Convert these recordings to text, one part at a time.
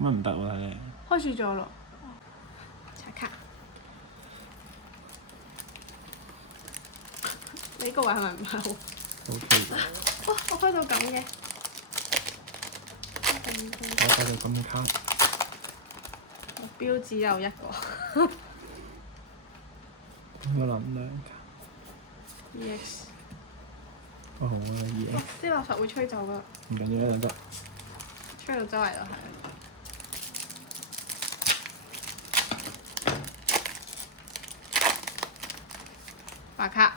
乜唔得喎睇你？開始咗咯，刷卡。你個位係咪唔係好 OK 嘅。哇！我開到咁嘅，我睇到金卡。標只有一個。我能量卡。 EX。哦好啊哇！ EX。啲垃圾會吹走㗎，唔緊要啦得。吹到周圍都係。白卡。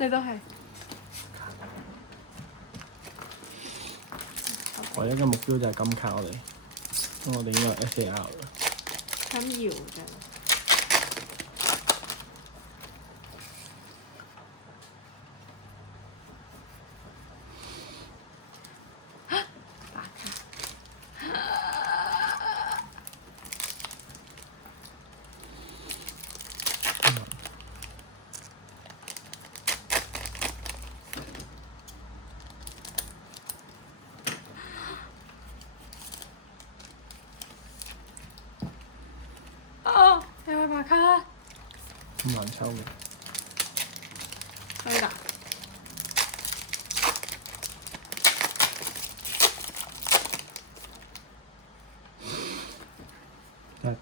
你都係。唯一嘅目標就係金卡我哋，咁我哋應該係 SAR 啦。咁搖啫。白卡。哦，又係白卡。咁難抽嘅。可以啦。真係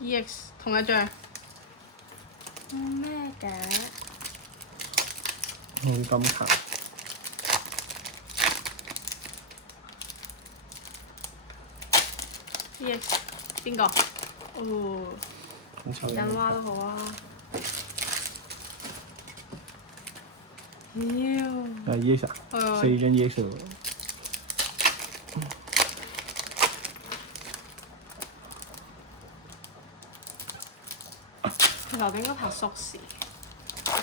EX 同一張。咩嘅？好金卡。EX 邊個？哦，咁抽印蛙都好啊。妖。係 EX 啊？係啊。 4張 EX 喎。其實我哋應該拍縮時，唔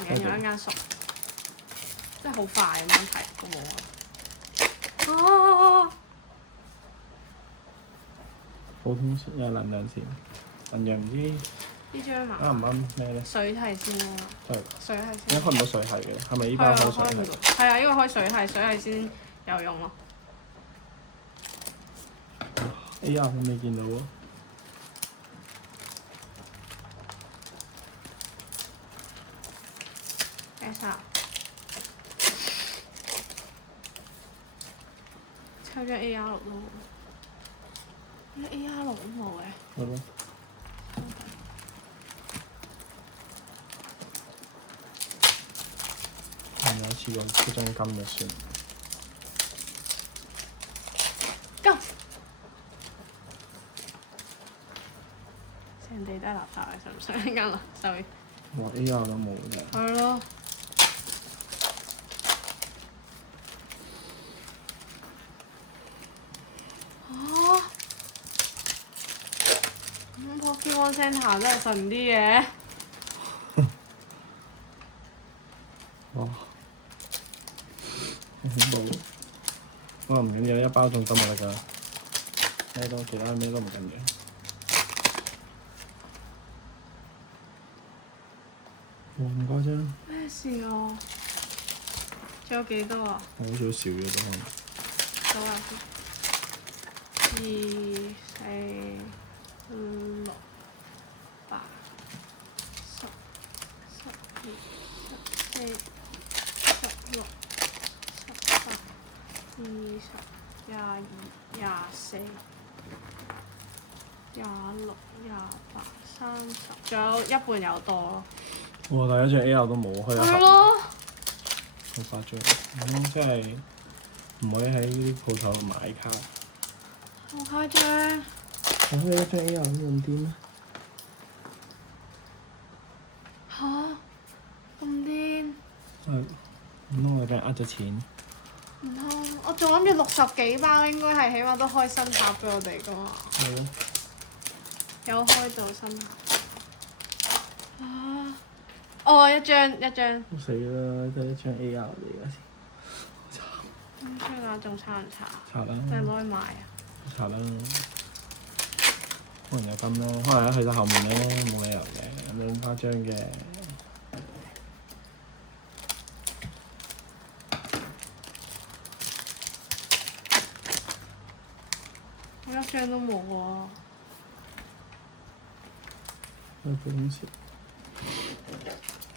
緊要一間縮，真係好快咁樣睇，好冇啊！普通有能量線，能量唔知呢張啊，啱唔啱咩咧？水系先啦，係。水系點先。解開唔到水系嘅？係咪依係啊，包開開水系？唔到。係啊，呢個開水系，水系先有用咯。 AR 我未見到喎。S R。抽張 A R 咯。A R 都冇嘅。係咯。有次過出張金就算。金。成地都係垃圾，想唔想間垃圾？哇 AR 都冇嘅。係咯。啊！咁 Pokemon Center 真係神啲嘅。哇！好恐怖喎！不過唔緊要，一包中金就得㗎啦。咩都其他咩都唔緊要。哇！唔該張。咩事啊？仲有幾多啊？好少少嘅啫。數下先。2、4、6、8、10、12、14、16、18、20、22、24、26、28、30，仲有一半有多咯。哇！但係一張 AR 都冇，開一盒。係咯。好誇張，即係唔可以喺呢啲鋪頭度買卡。好誇張。我覺得一張 AR 咁癲咩？嚇！咁癲？係，唔通我俾人呃咗錢？唔通我仲諗住60幾包，應該係起碼都開新盒俾我哋噶嘛。係咯。有開到新盒。啊！哦，一張。死啦！得一張 AR 嚟㗎先。咁出啊，仲查唔查？查啦。你攞去賣啊？查啦。可能有金咯，可能去到後面咧，冇理由嘅，有咁誇張嘅。張都冇喎。有本事。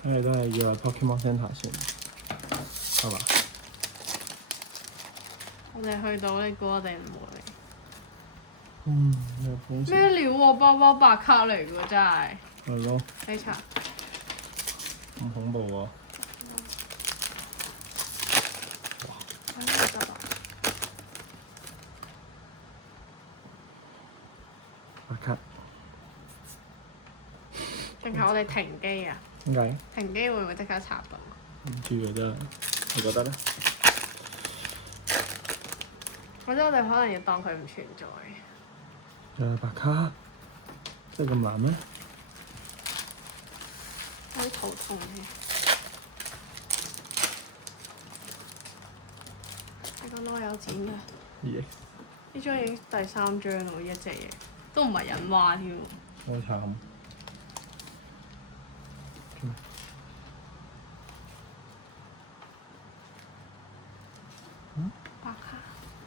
我哋都係要去 Pokemon Center 先，係嘛？我哋去到你估我哋唔會？有本事。咩料喎？包包白卡嚟㗎真係。係咯。你查。咁恐怖喎！咁就得啦。白卡。定係我哋停機啊？點解？停機會唔會即刻插啊？唔知喎真係，你覺得咧？或者我哋可能要當佢唔存在。白卡，真係咁難咩？有啲頭痛嘅。你個籮柚剪嘅？咦？呢張已經第3張喎，呢一隻嘢都唔係印花添喎。好慘。白卡。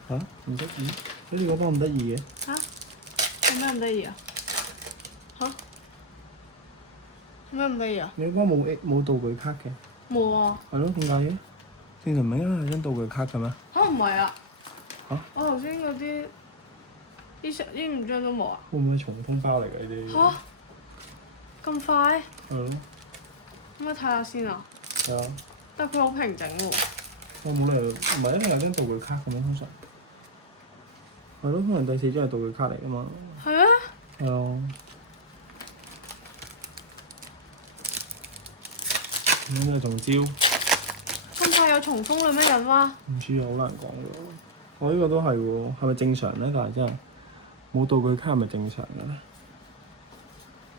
嚇？唔得意？好似嗰包唔得意嘅。嚇？有咩唔得意啊？嚇？有咩唔得意啊？你嗰包冇道具卡嘅。冇啊！係咯，點解嘅？正常唔係應該係張道具卡嘅咩？嚇唔係啊！嚇？我頭先嗰啲呢5張都冇啊！會唔會重封包嚟嘅呢啲？嚇！咁快？係咯。咁我睇下先啊！係啊。但係佢好平整喎。我冇理由，唔係因為有張道具卡嘅咩？通常。係咯，可能第4張係道具卡嚟㗎嘛。係啊！係啊。咁就中招。咁快有重封啦咩印花？唔知啊，好難講㗎。我呢個都係喎，係咪正常咧？但係真係冇道具卡係咪正常嘅咧？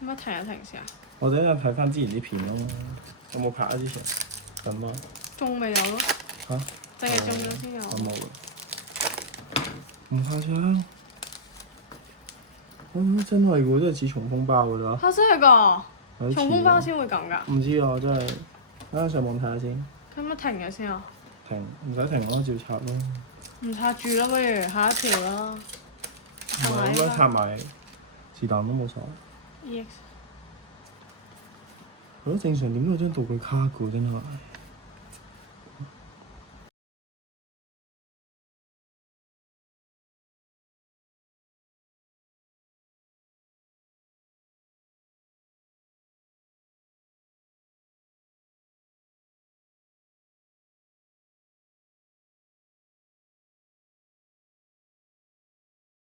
咁停一停先啊！我哋一陣睇翻之前啲片咯，有冇拍啊？之前咁啊？仲未有咯。嚇？淨係中咗先有。咁冇嘅。唔誇張。真係喎，真係似重封包㗎咋。嚇！真係㗎？有啲似重封包先會咁㗎？唔知啊，真係。等下上網睇下先。咁咪停咗先啊！停，唔使停，我照插咯。唔插住啦，不如下一條啦。唔係應該插埋，是但都冇所謂。EX。係咯，正常點都有張道具卡㗎喎，真係。